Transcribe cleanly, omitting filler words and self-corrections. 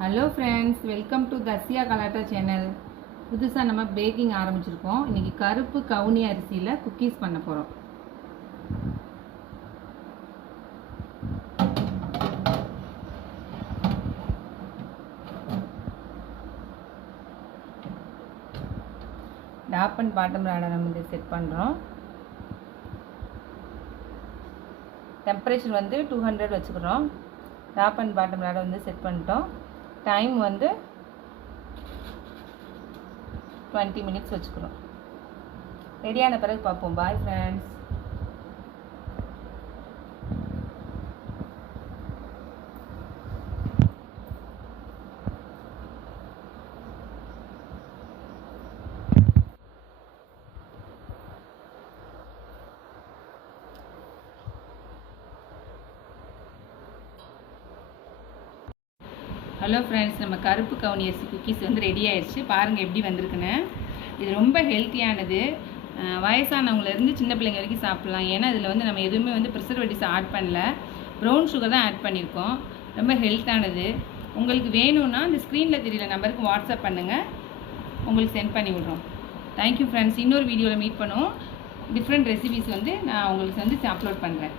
Hello friends, welcome to தஸ்யா கலாட்டா channel. புதுசாக நம்ம பேக்கிங் ஆரம்பிச்சிருக்கோம். இன்றைக்கி கருப்பு கவுனி அரிசியில் குக்கீஸ் பண்ண போகிறோம். டாப் அண்ட் பாட்டம் ராடை நம்ம இதை செட் பண்ணுறோம். டெம்பரேச்சர் வந்து 200 வச்சுக்கிறோம். டாப் அண்ட் பாட்டம் ராடை வந்து செட் பண்ணிட்டோம். டைம் வந்து 20 மினிட்ஸ் வச்சுக்கிறோம். ரெடியான பிறகு பார்ப்போம். Bye friends. ஹலோ ஃப்ரெண்ட்ஸ், நம்ம கருப்பு கவுனி அரிசி குக்கீஸ் வந்து ரெடி ஆயிடுச்சு. பாருங்கள் எப்படி வந்திருக்குன்னு. இது ரொம்ப ஹெல்த்தியானது. வயசானவங்கலேருந்து சின்ன பிள்ளைங்க வரைக்கும் சாப்பிட்லாம். ஏன்னா இதில் வந்து நம்ம எதுவுமே வந்து ப்ரிசர்வேட்டிவ்ஸ் ஆட் பண்ணல, ப்ரௌன் சுகர் தான் ஆட் பண்ணியிருக்கோம். ரொம்ப ஹெல்த்தானது. உங்களுக்கு வேணும்னா இந்த ஸ்க்ரீனில் தெரியல நம்பருக்கு வாட்ஸ்அப் பண்ணுங்கள், உங்களுக்கு சென்ட் பண்ணி விட்றோம். Thank you friends. இன்னொரு வீடியோவில் மீட் பண்ணுவோம். டிஃப்ரெண்ட் ரெசிபிஸ் வந்து நான் உங்களுக்கு வந்து அப்லோட் பண்ணுறேன்.